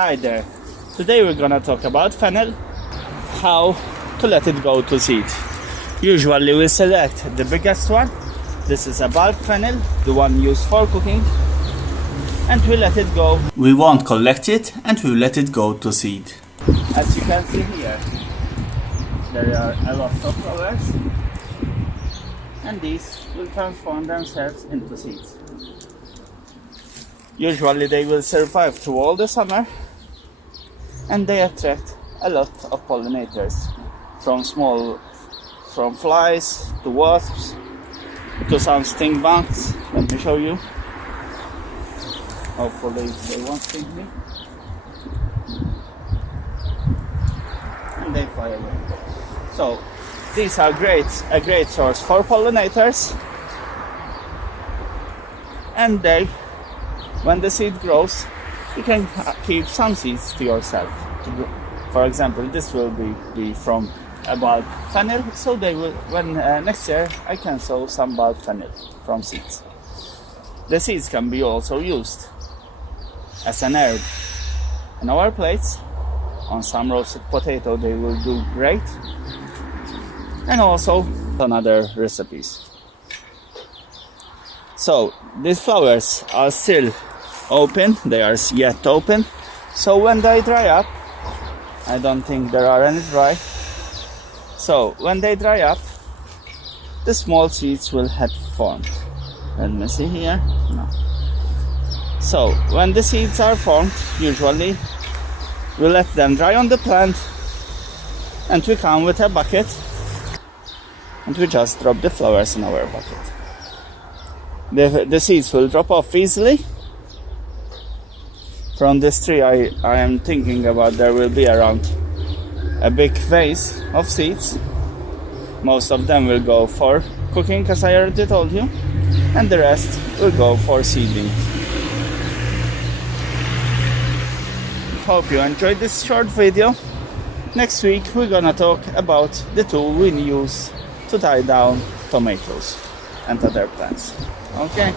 Hi there. Today we're gonna talk about fennel, how to let it go to seed. Usually we select the biggest one. This is a bulk fennel, the one used for cooking, and we let it go. We won't collect it and we let it go to seed. As you can see here, there are a lot of flowers, and these will transform themselves into seeds. Usually they will survive through all the summer, and they attract a lot of pollinators, from flies to wasps to some stink bugs. Let me show you. Hopefully they won't sting me. And they fly away. So these are a great source for pollinators, and when the seed grows, you can keep some seeds to yourself. For example, this will be from a bulb fennel, so they will. When next year I can sow some bulb fennel from seeds. The seeds can be also used as an herb on our plates. On some roasted potato, they will do great, and also on other recipes. So these flowers are still open, they are yet open, so when they dry up, I don't think there are any dry, so when they dry up, the small seeds will have formed. Let me see here. No. So when the seeds are formed, usually we let them dry on the plant, and we come with a bucket and we just drop the flowers in our bucket. The seeds will drop off easily. From this tree I am thinking about, there will be around a big vase of seeds. Most of them will go for cooking, as I already told you, and the rest will go for seeding. Hope you enjoyed this short video. Next week we're gonna talk about the tool we use to tie down tomatoes and other plants. Okay?